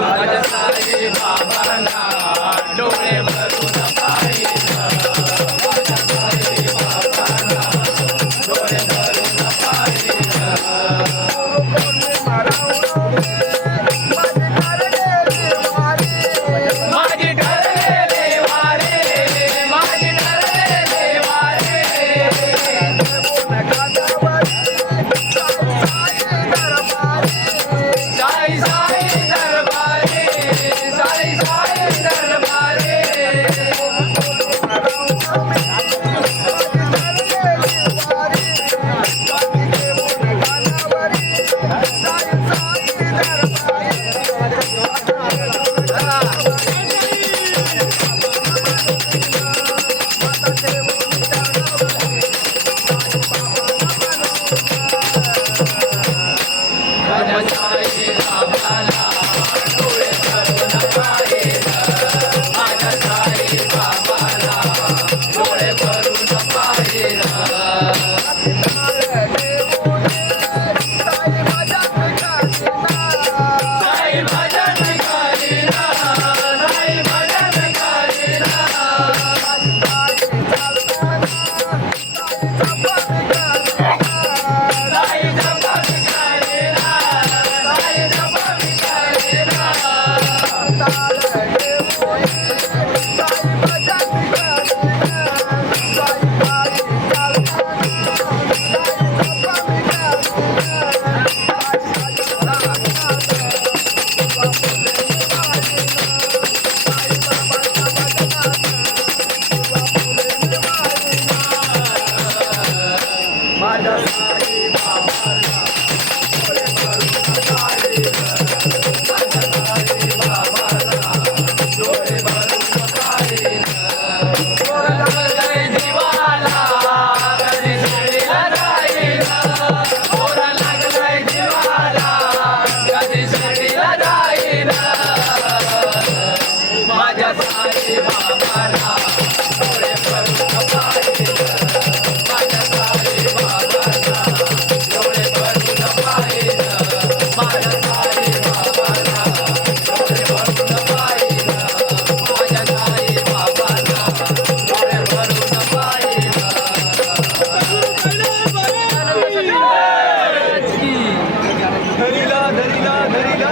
माझ्या साई बाबांना Rajasthan.